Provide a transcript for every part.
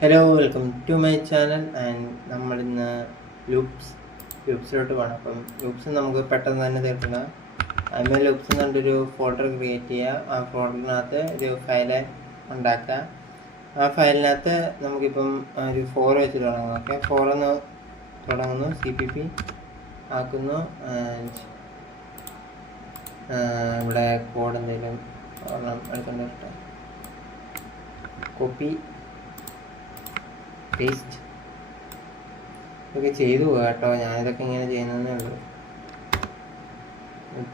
Hello welcome to my channel and നമ്മളിന്ന് ലൂപ്സിലോട്ട് പോകണം. അപ്പം ലൂപ്സ് നമുക്ക് പെട്ടെന്ന് തന്നെ തീർക്കണം. അതിന് ലൂപ്സ് എന്നൊരു ഫോൾഡർ ക്രിയേറ്റ് ചെയ്യുക. ആ ഫോൾഡറിനകത്ത് ഒരു ഫയല് ഉണ്ടാക്കുക. ആ ഫയലിനകത്ത് നമുക്കിപ്പം ഒരു 4 വെച്ച് തുടങ്ങാം. ഓക്കെ, 4 എന്ന് തുടങ്ങുന്നു, CPP ആക്കുന്നു. ഇവിടെ കോഡ് എന്തെങ്കിലും എടുക്കേണ്ട, കോപ്പി പേസ്റ്റ് ഇതൊക്കെ ചെയ്തു കേട്ടോ. ഞാനിതൊക്കെ ഇങ്ങനെ ചെയ്യുന്നതേ ഉള്ളൂ,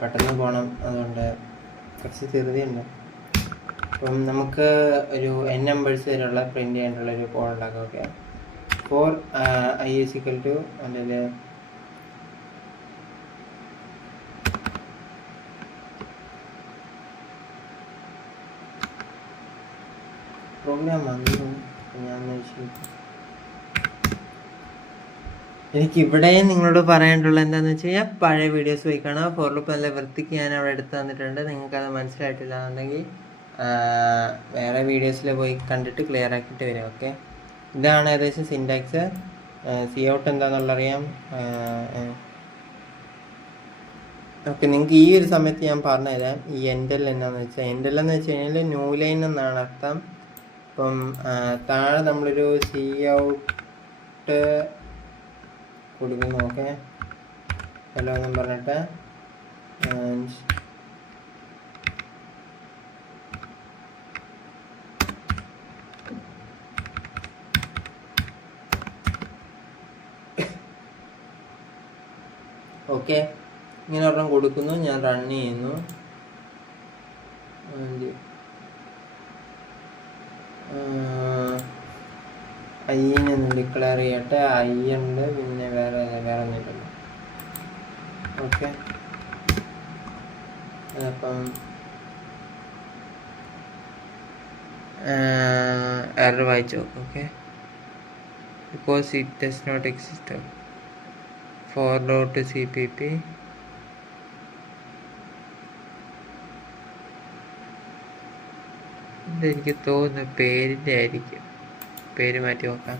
പെട്ടെന്ന് പോകണം, അതുകൊണ്ട് കുറച്ച് ധൃതിയുണ്ട്. അപ്പം നമുക്ക് ഒരു n നമ്പേഴ്സ് വരെയുള്ള പ്രിന്റ് ചെയ്യാനുള്ള ഒരു കോഡ് ഉണ്ടാക്കാം. ഓക്കെ, ഫോർ i = അല്ലെങ്കിൽ പ്രോഗ്രാം വന്നു. എനിക്കിവിടെ നിങ്ങളോട് പറയാനുള്ള എന്താണെന്ന് വെച്ച് കഴിഞ്ഞാൽ, പഴയ വീഡിയോസ് പോയി കാണാം. ഫോർ ലൂപ്പ് നല്ല വൃത്തിക്ക് ഞാൻ അവിടെ എടുത്ത് തന്നിട്ടുണ്ട്. നിങ്ങൾക്കത് മനസ്സിലായിട്ടില്ല എന്നുണ്ടെങ്കിൽ വേറെ വീഡിയോസിൽ പോയി കണ്ടിട്ട് ക്ലിയർ ആക്കിയിട്ട് വരാം. ഓക്കെ, ഇതാണ് ഏകദേശം സിൻടാക്സ്. Cout എന്താണെന്നുള്ളറിയാം. ഓക്കെ, നിങ്ങൾക്ക് ഈ ഒരു സമയത്ത് ഞാൻ പറഞ്ഞുതരാം. ഈ എൻഡൽ എന്താണെന്ന് വെച്ചാൽ, എൻഡൽ എന്ന് വെച്ച് കഴിഞ്ഞാൽ ന്യൂ ലൈൻ എന്നാണ് അർത്ഥം. ഇപ്പം താഴെ നമ്മളൊരു Cout കൊടുക്കുന്നു. ഓക്കെ, ഹലോ എന്നും പറഞ്ഞിട്ട് ഓക്കെ ഇങ്ങനെ ഒരെണ്ണം കൊടുക്കുന്നു. ഞാൻ റൺ ചെയ്യുന്നു. ഐന്ന് ഡിക്ലെയർ ചെയ്യട്ടെ. ഐ ഉണ്ട്, പിന്നെ വേറെ ഒന്നുമില്ലല്ലോ. ഓക്കെ, അപ്പം എറർ വായിച്ചു. Okay, because it does not exist for.cpp ഇതെനിക്ക് തോന്നുന്നു പേരിൻ്റെ ആയിരിക്കും. പേര് മാറ്റി നോക്കാം.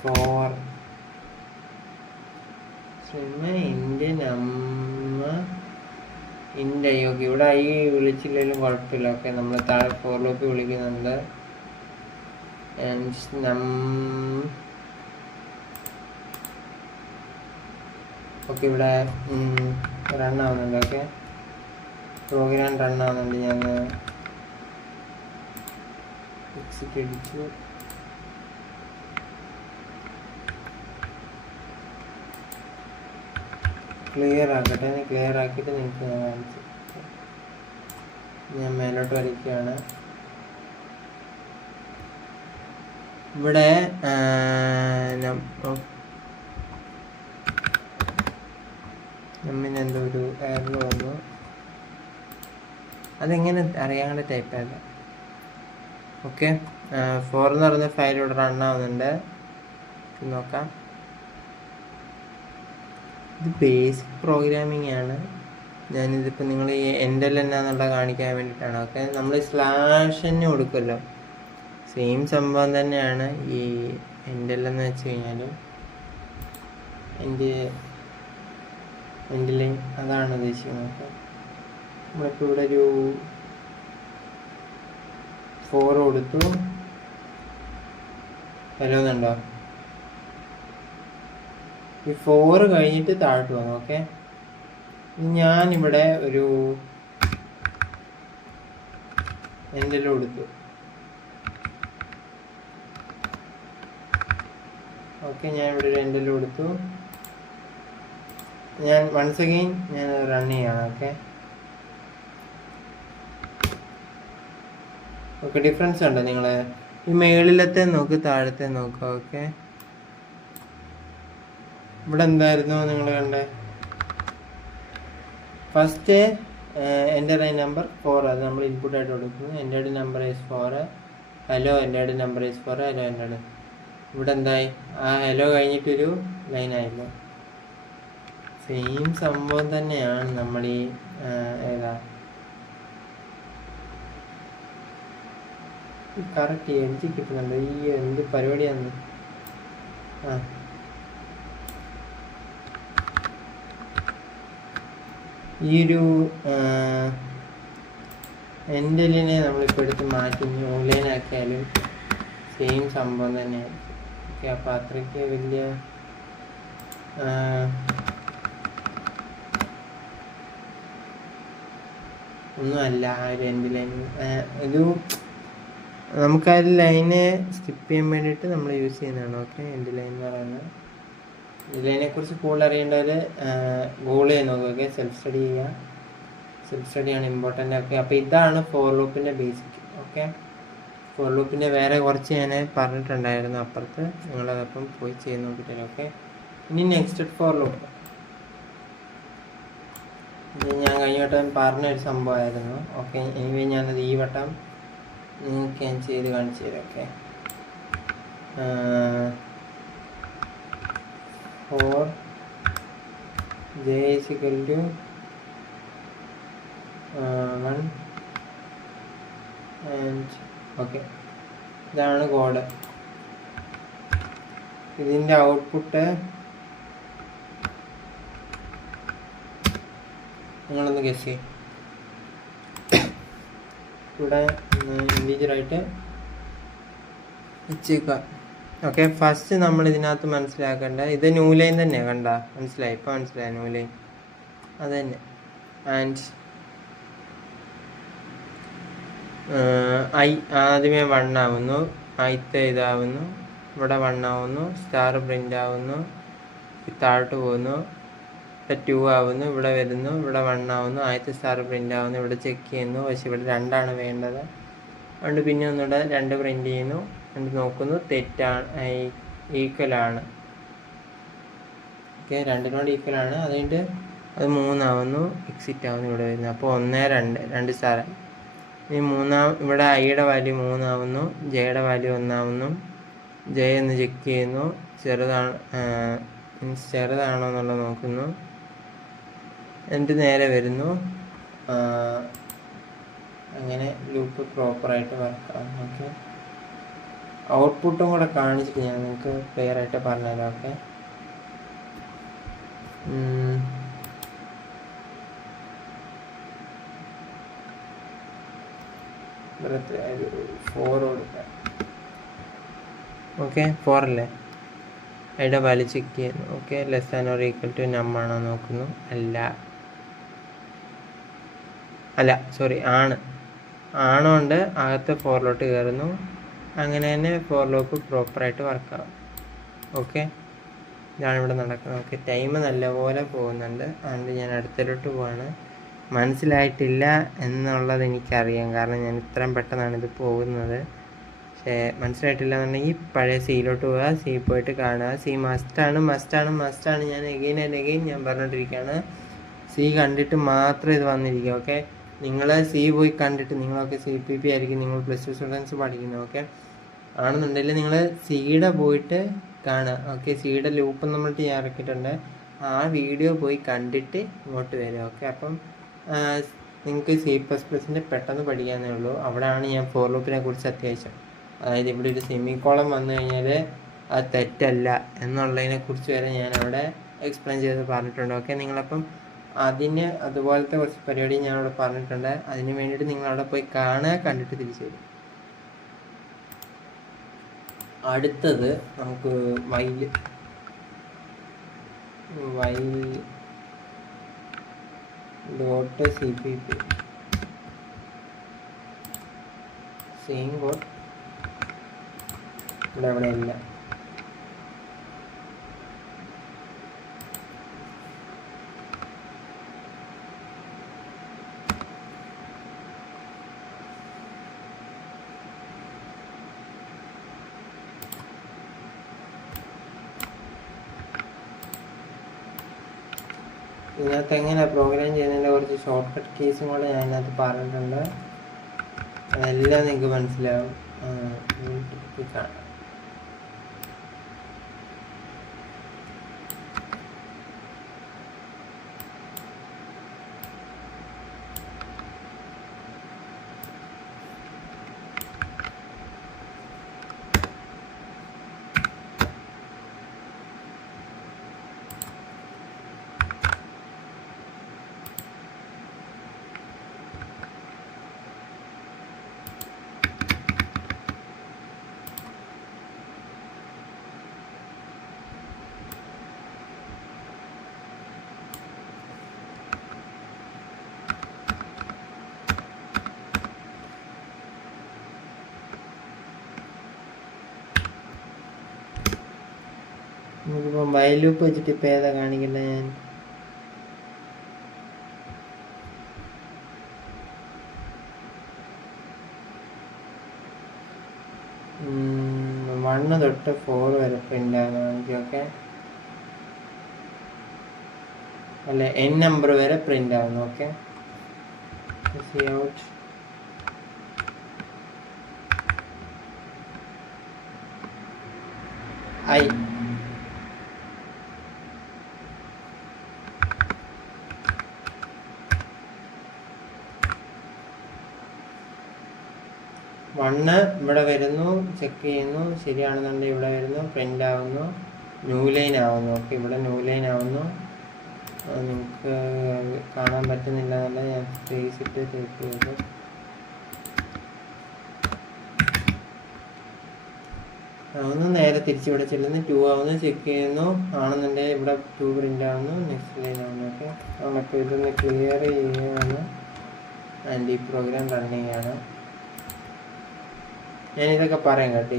ഫോർ ഇന്ത്യൻ അമ്മ ഇൻ്റെ ഓക്കെ, ഇവിടെ ഐ വിളിച്ചില്ലെങ്കിലും കുഴപ്പമില്ല. ഓക്കെ, നമ്മൾ താഴെ ഫോർ ലൂപ്പ് വിളിക്കുന്നുണ്ട്. ഓക്കെ, ഇവിടെ റൺ ആവുന്നുണ്ട്. ഓക്കെ, പ്രോഗ്രാം റൺ ആവുന്നുണ്ട്. ഞാൻ എക്സിറ്റ് അടിച്ചു. ക്ലിയർ ആക്കട്ടെ. ക്ലിയർ ആക്കിയിട്ട് നിങ്ങൾക്ക് ഞാൻ കാണിച്ചു. ഞാൻ മേലോട്ട് വരയ്ക്കുകയാണ്. ഇവിടെ നമ്മിനെന്തോ ഒരു എറർ വന്നു. അതെങ്ങനെ അറിയാണ്ട് ടൈപ്പ് ആയത്. ഓക്കെ, 4 എന്ന് പറയുന്ന ഫയൽ ഇവിടെ റൺ ആവുന്നുണ്ട്. നോക്കാം. ഇത് ബേസിക് പ്രോഗ്രാമിംഗ് ആണ്. ഞാനിതിപ്പോൾ നിങ്ങൾ ഈ എൻഡൽ എന്നാന്നുള്ള കാണിക്കാൻ വേണ്ടിയിട്ടാണ്. ഓക്കെ, നമ്മൾ /n കൊടുക്കുമല്ലോ, സെയിം സംഭവം തന്നെയാണ് ഈ എൻഡൽ എന്ന് വെച്ച് കഴിഞ്ഞാൽ. എൻ്റെ ലൈൻ അതാണ് ഉദ്ദേശിക്കുന്നത്. നമ്മളിപ്പോൾ ഇവിടെ ഒരു 4 കൊടുത്തു. ഹലോ എന്നുണ്ടോ? ഈ 4 കഴിഞ്ഞിട്ട് താഴോട്ട് വന്നു. ഓക്കെ, ഞാനിവിടെ ഒരു എൻ്റെ കൊടുത്തു. ഓക്കെ, ഞാൻ ഇവിടെ ഒരു എൻ്റെ കൊടുത്തു. ഞാൻ വൺസ് അഗെയിൻ ഞാൻ റൺ ചെയ്യാണ്. ഓക്കെ, ഓക്കെ, ഡിഫറൻസ് ഉണ്ട്. നിങ്ങൾ ഈ മേളിലത്തെ നോക്ക്, താഴത്തെ നോക്കുക. ഓക്കെ, ഇവിടെ എന്തായിരുന്നു നിങ്ങൾ കണ്ടേ? ഫസ്റ്റ് എൻ്റെ നമ്പർ 4, അത് നമ്മൾ ഇൻപുട്ടായിട്ട് കൊടുക്കുന്നു. എൻ്റെ നമ്പർ ഈസ് 4. ഹലോ എൻ്റെ നമ്പർ ഈസ് 4. ഹലോ എൻ്റെ ഇവിടെ എന്തായി? ആ ഹലോ കഴിഞ്ഞിട്ടൊരു ലൈനായിരുന്നു. സെയിം സംഭവം തന്നെയാണ് നമ്മൾ ഈ ഏതാ കറക്റ്റ് എഡ്ജ് കിട്ടുന്നുണ്ട്. ഈ എന്ത് പരിപാടിയാന്ന്. ആ ഈ ഒരു എൻഡലിനെ നമ്മളിപ്പോൾ എടുത്ത് മാറ്റി ന്യൂലൈനാക്കിയാലും സെയിം സംഭവം തന്നെയാണ്. ഓക്കെ, അപ്പോൾ അത്രയ്ക്ക് വലിയ ഒന്നുമല്ല ആ ഒരു എൻഡ് ലൈൻ. ഇത് നമുക്ക് ആ ഒരു ലൈനെ സ്കിപ്പ് ചെയ്യാൻ വേണ്ടിയിട്ട് നമ്മൾ യൂസ് ചെയ്യുന്നതാണ്. ഓക്കെ, എൻഡ് ലൈൻ എന്ന് പറയുന്നത്. എൻഡ് ലൈനെ കുറിച്ച് കൂടുതൽ അറിയേണ്ടവർ ഗൂഗിൾ ചെയ്ത് നോക്കുക. ഓക്കെ, സെൽഫ് സ്റ്റഡി ചെയ്യുക. സെൽഫ് സ്റ്റഡിയാണ് ഇമ്പോർട്ടൻ്റ്. ഓക്കെ, അപ്പോൾ ഇതാണ് ഫോർ ലൂപ്പിൻ്റെ ബേസിക്. ഓക്കെ, ഫോർ ലൂപ്പിൻ്റെ വേറെ കുറച്ച് ഞാൻ പറഞ്ഞിട്ടുണ്ടായിരുന്നു അപ്പുറത്ത്, നിങ്ങളതപ്പം പോയി ചെയ്ത് നോക്കിയിട്ടില്ല. ഓക്കെ, ഇനി നെക്സ്റ്റ് ഫോർ ലൂപ്പ്. ഇത് ഞാൻ കഴിഞ്ഞ വട്ടം പറഞ്ഞൊരു സംഭവമായിരുന്നു. ഓക്കെ, ഇനി ഞാനത് ഈ വട്ടം നിങ്ങൾക്ക് ഞാൻ ചെയ്ത് കാണിച്ചു തരാം. Okay, for j = 1 and okay, ഇതാണ് കോഡ്. ഇതിൻ്റെ ഔട്ട്പുട്ട് നിങ്ങളൊന്ന് ഗസ് ചെയ്യും. ഇവിടെ ഇൻറ്റീജറായിട്ട് വെച്ചേക്കുക. ഓക്കെ, ഫസ്റ്റ് നമ്മൾ ഇതിനകത്ത് മനസ്സിലാക്കേണ്ട ഇത് ന്യൂ ലൈൻ തന്നെയാണ്. കണ്ട, മനസ്സിലായി? ഇപ്പോൾ മനസ്സിലായി ന്യൂ ലൈൻ അത് തന്നെ. ആൻഡ് ഐ ആദ്യമേ 1 ആവുന്നു, ആദ്യത്തെ ഇതാവുന്നു, ഇവിടെ 1 ആവുന്നു, സ്റ്റാർ പ്രിൻ്റ് ആവുന്നു, താഴോട്ട് പോകുന്നു, ഇവിടെ 2 ആവുന്നു, ഇവിടെ വരുന്നു, ഇവിടെ 1 ആവുന്നു, ആദ്യത്തെ സ്റ്റാർ പ്രിൻ്റ് ആവുന്നു, ഇവിടെ ചെക്ക് ചെയ്യുന്നു, പക്ഷെ ഇവിടെ 2 വേണ്ടത്. അതുകൊണ്ട് പിന്നെ ഒന്നുകൂടെ 2 പ്രിൻ്റ് ചെയ്യുന്നു, എന്നിട്ട് നോക്കുന്നു, തെറ്റാണ്, ഈക്വലാണ്. ഓക്കെ, 2 ഈക്വലാണ്. അതുകൊണ്ട് അത് 3 ആവുന്നു, എക്സിറ്റ് ആവുന്നു, ഇവിടെ വരുന്നു. അപ്പോൾ 1 2 സ്റ്റാർ. ഇനി ഇവിടെ ഐയുടെ വാല്യൂ 3 ആവുന്നു, ജെയുടെ വാല്യൂ 1 ആവുന്നു. ജെ എന്ന് ചെക്ക് ചെയ്യുന്നു, ചെറുതാണോ എന്നുള്ളത് നോക്കുന്നു, എന്നിട്ട് നേരെ വരുന്നു. അങ്ങനെ ലൂപ്പ് പ്രോപ്പറായിട്ട് വർക്കാവും. ഓക്കെ, ഔട്ട്പുട്ടും കൂടെ കാണിച്ചിട്ട് ഞാൻ നിങ്ങൾക്ക് ക്ലിയർ ആയിട്ട് പറഞ്ഞുതരാം. ഓക്കെ, ഇവിടെ 4 കൊടുക്കാം. ഓക്കെ, 4 അല്ലേ? അതിൻ്റെ വാല്യൂ ചെക്ക് ചെയ്യുന്നു. Okay, less than or equal to num ആണോ നോക്കുന്നു. അല്ല സോറി, ആണോണ്ട് അകത്ത് ഫോറിലോട്ട് കയറുന്നു. അങ്ങനെ തന്നെ ഫോർ ലൂപ്പ് പ്രോപ്പറായിട്ട് വർക്കാവും. ഓക്കെ, ഇതാണ് ഇവിടെ നടക്കുന്നത്. ഓക്കെ, ടൈം നല്ലപോലെ പോകുന്നുണ്ട്. അതുകൊണ്ട് ഞാൻ അടുത്തലോട്ട് പോവാണ്. മനസ്സിലായിട്ടില്ല എന്നുള്ളത് എനിക്കറിയാം, കാരണം ഞാൻ ഇത്രയും പെട്ടെന്നാണ് ഇത് പോകുന്നത്. പക്ഷേ മനസ്സിലായിട്ടില്ല എന്നുണ്ടെങ്കിൽ പഴയ സിയിലോട്ട് പോവുക, സി പോയിട്ട് കാണുക. സി മസ്റ്റാണ്. ഞാൻ എഗെയിൻ ആൻഡ് എഗെയിൻ ഞാൻ പറഞ്ഞുകൊണ്ടിരിക്കുകയാണ്, സി കണ്ടിട്ട് മാത്രം ഇത് വന്നിരിക്കുക. ഓക്കെ, നിങ്ങൾ സി പോയി കണ്ടിട്ട്, നിങ്ങളൊക്കെ CPP ആയിരിക്കും, നിങ്ങൾ +2 സ്റ്റുഡൻസ് പഠിക്കുന്നത്. ഓക്കെ, ആണെന്നുണ്ടെങ്കിൽ നിങ്ങൾ സിയുടെ പോയിട്ട് കാണുക. ഓക്കെ, സിയുടെ ലൂപ്പ് നമ്മൾ ഇറക്കിയിട്ടുണ്ട്, ആ വീഡിയോ പോയി കണ്ടിട്ട് ഇങ്ങോട്ട് വരിക. ഓക്കെ, അപ്പം നിങ്ങൾക്ക് C++ൻ്റെ പെട്ടെന്ന് പഠിക്കാനേ ഉള്ളൂ. അവിടെയാണ് ഞാൻ ഫോർ ലൂപ്പിനെ കുറിച്ച് അത്യാവശ്യം, അതായത് ഇവിടെ ഒരു സെമിക്കോളം വന്നു കഴിഞ്ഞാൽ അത് തെറ്റല്ല എന്നുള്ളതിനെ കുറിച്ച് വരെ ഞാൻ അവിടെ എക്സ്പ്ലെയിൻ ചെയ്ത് പറഞ്ഞിട്ടുണ്ട്. ഓക്കെ, നിങ്ങളപ്പം അതുപോലത്തെ കുറച്ച് പരിപാടി ഞാൻ അവിടെ പറഞ്ഞിട്ടുണ്ട്. അതിന് വേണ്ടിയിട്ട് നിങ്ങൾ അവിടെ പോയി കാണുക, കണ്ടിട്ട് തിരിച്ചു വരും. അടുത്തത് നമുക്ക് വൈൽ .cpp സെയിം കോഡ് ഇവിടെ ഇല്ല. ഇതിനകത്ത് എങ്ങനെ പ്രോഗ്രാം ചെയ്യുന്നതിൻ്റെ കുറച്ച് ഷോർട്ട് കട്ട് കീസും കൂടെ ഞാൻ അതിനകത്ത് പറഞ്ഞിട്ടുണ്ട്. അതെല്ലാം നിങ്ങൾക്ക് മനസ്സിലാവും. കാണാം. നമുക്കിപ്പം വൈൽ ലൂപ്പ് വെച്ചിട്ട് ഇപ്പം ഏതാ കാണിക്കണ്ടേ ഞാൻ? വണ്ണ് തൊട്ട് 4 വരെ പ്രിൻ്റ് ആകുന്ന കാണിക്കും. ഓക്കെ, അല്ല n നമ്പർ വരെ പ്രിൻ്റ് ആവുന്നു. ഓക്കെ, ഔട്ട് ഐ വണ്ണ് ഇവിടെ വരുന്നു, ചെക്ക് ചെയ്യുന്നു, ശരിയാണെന്നുണ്ടെങ്കിൽ ഇവിടെ വരുന്നു, പ്രിൻ്റ് ആവുന്നു, ന്യൂ ലൈൻ ആവുന്നു. ഓക്കെ, ഇവിടെ ന്യൂ ലൈൻ ആവുന്നു. നിങ്ങൾക്ക് കാണാൻ പറ്റുന്നില്ല എന്നല്ല, ഞാൻ സ്പേസ് ഇട്ട് ടൈപ്പ് ചെയ്തു. ആവുന്നു, നേരെ തിരിച്ചിവിടെ ചെല്ലുന്നു, 2 ആവുന്നു, ചെക്ക് ചെയ്യുന്നു, ആണെന്നുണ്ടെങ്കിൽ ഇവിടെ 2 പ്രിൻ്റ് ആവുന്നു, നെക്സ്റ്റ് ലൈൻ ആവുന്നു. ഓക്കെ, നമുക്ക് ഇതൊന്ന് ക്ലിയർ ചെയ്യുകയാണ് ആൻഡ് ഈ പ്രോഗ്രാം റണ്ണിങ് ആണ്. ഞാനിതൊക്കെ പറയാം കേട്ടോ,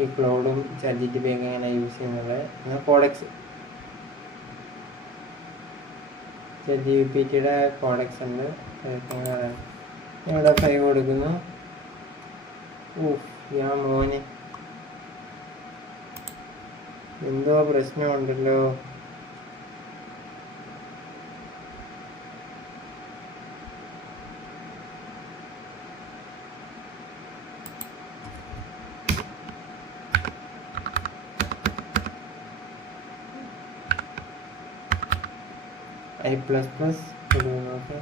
ഈ ക്ലൗഡും ChatGPT ഒക്കെ എങ്ങനെ യൂസ് ചെയ്യുന്നത്. എന്നാൽ കോഡെക്സ് ChatGPTയുടെ കോഡെക്സ് ഉണ്ട്, ഇവിടെ 5 കൊടുക്കുന്നു. ഞാൻ മോനെ എന്തോ പ്രശ്നമുണ്ടല്ലോ. I++ കൊടുക്കുന്നു. ഓക്കെ,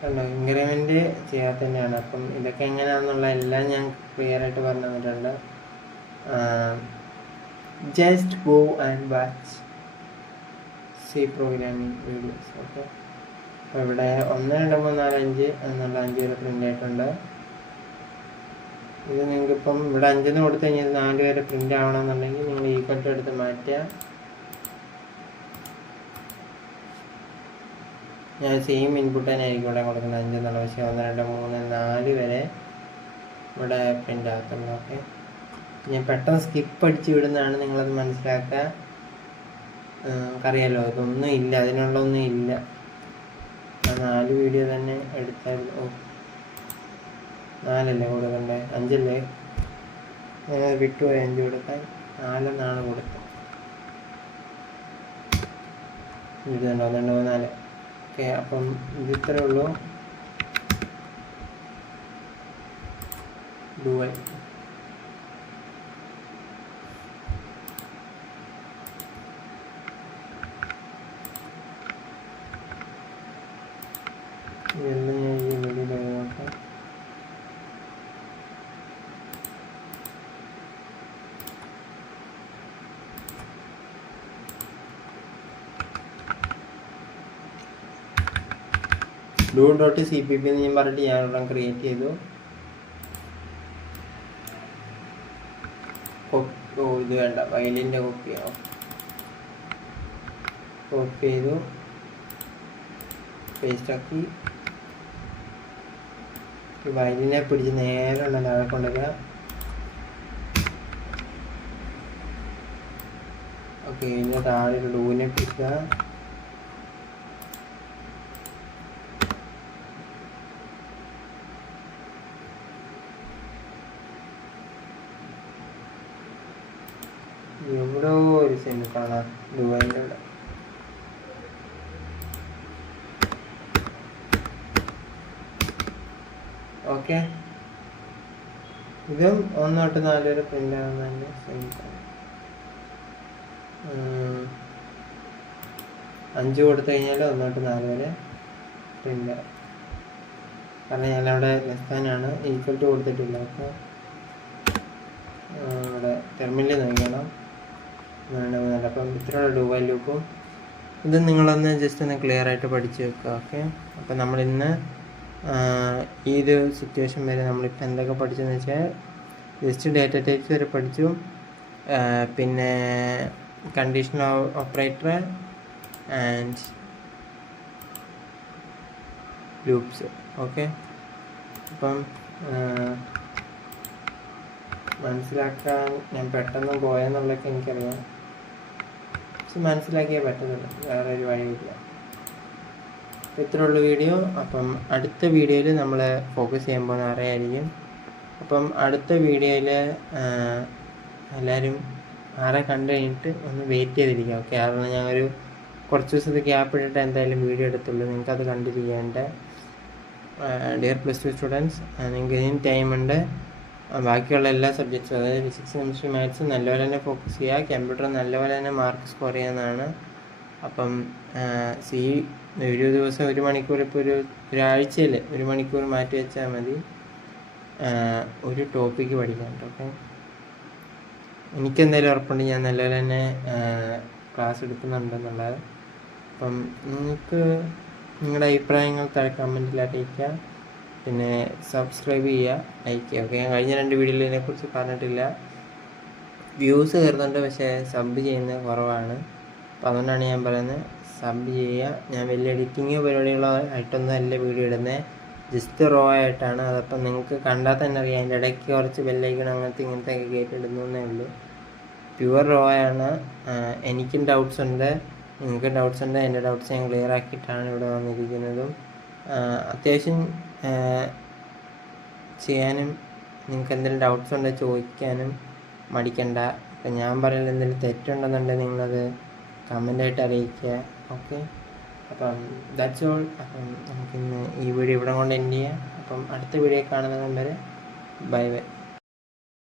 കണ്ടോ, ഇൻക്രിമെൻ്റ് ചെയ്യാത്ത തന്നെയാണ്. അപ്പം ഇതൊക്കെ എങ്ങനെയാണെന്നുള്ള എല്ലാം ഞാൻ ക്ലിയർ ആയിട്ട് പറഞ്ഞു തന്നിട്ടുണ്ട്. Just go and watch C programming videos. Okay, അപ്പോൾ ഇവിടെ 1 2 3 4 5 എന്നുള്ള 5 വരെ പ്രിൻ്റ് ആയിട്ടുണ്ട്. ഇത് നിങ്ങൾക്കിപ്പം ഇവിടെ 5 കൊടുത്തു കഴിഞ്ഞാൽ 4 വരെ പ്രിൻ്റ് ആവണമെന്നുണ്ടെങ്കിൽ നിങ്ങൾ ഈക്വൽ ടു എടുത്ത് മാറ്റുക. ഞാൻ സെയിം ഇൻപുട്ട് തന്നെ ആയിരിക്കും ഇവിടെ കൊടുക്കുന്നത് 5 എന്നുള്ള, പക്ഷേ 1 2 3 4 വരെ ഇവിടെ പ്രിൻ്റ് ആകത്തുള്ളൂ. ഓക്കെ, ഞാൻ പെട്ടെന്ന് സ്കിപ്പ് അടിച്ച് വിടുന്നതാണ്, നിങ്ങളത് മനസ്സിലാക്കുക. നമുക്കറിയാലോ ഇതൊന്നും ഇല്ല, അതിനുള്ളൊന്നും ഇല്ല. ആ 4 വീഡിയോ തന്നെ എടുത്തായിരുന്നു. 4 അല്ലേ കൊടുക്കണ്ടേ, 5 അല്ലേ, വിട്ടുപോയി 5 കൊടുക്കാൻ. 4 എന്നാണ് കൊടുത്തത്. ഇത് കണ്ടോ, 1 2 3 4. ഓക്കെ, അപ്പം ഇത് ഇത്രേ ഉള്ളൂ. ഡുവൽ ഇതെല്ലാം ഞാൻ ഈ വീഡിയോയിൽ നോക്കാം. do.cpp എന്ന് ഞാൻ പറഞ്ഞിട്ട് ഞാൻ ഒരെണ്ണം ക്രിയേറ്റ് ചെയ്തു. ഇത് വേണ്ട, വയലിൻ്റെ കോപ്പി ചെയ്തു, പേസ്റ്റ് ആക്കി. വയലിനെ പിടിച്ച് നേരെ ഉള്ള താഴെ കൊണ്ടുവരിക. ഓക്കെ, ഇനി താഴെ ഒരു ഡൂവിനെ പിടിക്കുക. എവിടെ ഒരു സെമി കാണാം ഡുവൈൻ്റെ ഇവിടെ. ഓക്കെ, ഇതും 1 തൊട്ട് 4 വരെ പ്രിൻ്റ് ആകുന്നതന്നെ സെയിം. 5 കൊടുത്തു കഴിഞ്ഞാൽ 1 തൊട്ട് 4 വരെ പ്രിൻ്റ് ആകും. കാരണം ഞാനവിടെ ലെസ്താനാണ്, ഈക്വൽ ടു കൊടുത്തിട്ടില്ല. അപ്പോൾ ഇവിടെ ടെർമിനലിൽ നോക്കണം. അപ്പം ഇത്രയുള്ള ഡുവൽ ലൂപ്പും ഇത് നിങ്ങളൊന്ന് ജസ്റ്റ് ഒന്ന് ക്ലിയർ ആയിട്ട് പഠിച്ച് വെക്കുക. ഓക്കെ, അപ്പം നമ്മളിന്ന് ഈ ഒരു സിറ്റുവേഷൻ വരെ നമ്മളിപ്പോൾ എന്തൊക്കെ പഠിച്ചെന്ന് വെച്ചാൽ ജസ്റ്റ് ഡാറ്റ ടൈപ്സ് വരെ പഠിച്ചു, പിന്നെ conditional operator and loops. Okay, അപ്പം മനസ്സിലാക്കാൻ ഞാൻ പെട്ടെന്ന് പോയെന്നുള്ളതൊക്കെ എനിക്കറിയാം, പക്ഷെ മനസ്സിലാക്കിയേ പറ്റത്തുള്ളൂ, വേറെ ഒരു വഴിയില്ല. ഇത്രയുള്ള വീഡിയോ. അപ്പം അടുത്ത വീഡിയോയിൽ നമ്മൾ ഫോക്കസ് ചെയ്യാൻ പോകുന്ന അറിയായിരിക്കും. അപ്പം അടുത്ത വീഡിയോയിൽ എല്ലാവരും ആരെ കണ്ടു കഴിഞ്ഞിട്ട് ഒന്ന് വെയിറ്റ് ചെയ്തിരിക്കുക. ഓക്കെ, കാരണം ഞാൻ ഒരു കുറച്ച് ദിവസത്തെ ഗ്യാപ്പ് ഇട്ടിട്ട് എന്തായാലും വീഡിയോ എടുത്തുള്ളൂ. നിങ്ങൾക്കത് കണ്ടിരിക്കേണ്ട. ഡിയർ +2 സ്റ്റുഡൻസ്, നിങ്ങൾക്ക് ഇനിയും ടൈമുണ്ട്. ബാക്കിയുള്ള എല്ലാ സബ്ജക്ട്സും, അതായത് ഫിസിക്സ്, കെമിസ്ട്രി, മാത്സ് നല്ലപോലെ തന്നെ ഫോക്കസ് ചെയ്യുക. കമ്പ്യൂട്ടർ നല്ലപോലെ തന്നെ മാർക്ക് സ്കോർ ചെയ്യാവുന്നതാണ്. അപ്പം ഒരു ദിവസം 1 മണിക്കൂർ, ഇപ്പോൾ ഒരാഴ്ചയിൽ 1 മണിക്കൂർ മാറ്റി വെച്ചാൽ മതി ഒരു ടോപ്പിക്ക് പഠിക്കാനുണ്ട്. ഓക്കെ, എനിക്കെന്തായാലും ഉറപ്പുണ്ട് ഞാൻ നല്ലപോലെ തന്നെ ക്ലാസ് എടുക്കുന്നുണ്ടെന്നുള്ളത്. അപ്പം നിങ്ങൾക്ക് നിങ്ങളുടെ അഭിപ്രായങ്ങൾ താഴെ കമൻറ്റിൽ അറിയിക്കുക. പിന്നെ സബ്സ്ക്രൈബ് ചെയ്യുക, ലൈക്ക് ചെയ്യുക. ഓക്കെ, ഞാൻ കഴിഞ്ഞ 2 വീഡിയോയിൽ ഇതിനെക്കുറിച്ച് പറഞ്ഞിട്ടില്ല. വ്യൂസ് കയറുന്നുണ്ട്, പക്ഷേ സബ് ചെയ്യുന്നത് കുറവാണ്. അപ്പോൾ അതുകൊണ്ടാണ് ഞാൻ പറയുന്നത് സബ് ചെയ്യുക. ഞാൻ വലിയ എഡിറ്റിങ് പരിപാടികളായിട്ടൊന്നും അല്ല വീഡിയോ ഇടുന്നത്, ജസ്റ്റ് റോ ആയിട്ടാണ്. അതപ്പം നിങ്ങൾക്ക് കണ്ടാൽ തന്നെ അറിയാം, അതിൻ്റെ ഇടയ്ക്ക് കുറച്ച് ബെല്ലൈക്കൺ ഇങ്ങനത്തെ ഒക്കെ കയറ്റിടുന്നേ ഉള്ളൂ. പ്യുവർ റോ ആണ്. എനിക്കും ഡൗട്ട്സ് ഉണ്ട്, നിങ്ങൾക്കും ഡൗട്ട്സ് ഉണ്ട്. എൻ്റെ ഡൗട്ട്സ് ഞാൻ ക്ലിയർ ആക്കിയിട്ടാണ് ഇവിടെ വന്നിരിക്കുന്നതും. അത്യാവശ്യം ചെയ്യാനും, നിങ്ങൾക്ക് എന്തെങ്കിലും ഡൗട്ട്സ് ഉണ്ടെങ്കിൽ ചോദിക്കാനും മടിക്കണ്ട. അപ്പം ഞാൻ പറയുന്നത് എന്തെങ്കിലും തെറ്റുണ്ടെന്നുണ്ടെങ്കിൽ നിങ്ങളത് കമൻ്റായിട്ട് അറിയിക്കുക. ഓക്കെ, അപ്പം ദാറ്റ്സ് ഓൾ. അപ്പം നമുക്കിന്ന് ഈ വീഡിയോ ഇവിടെ കൊണ്ട് എൻഡ് ചെയ്യാം. അപ്പം അടുത്ത വീഡിയോ കാണുന്നത് വരെ ബൈ ബൈ.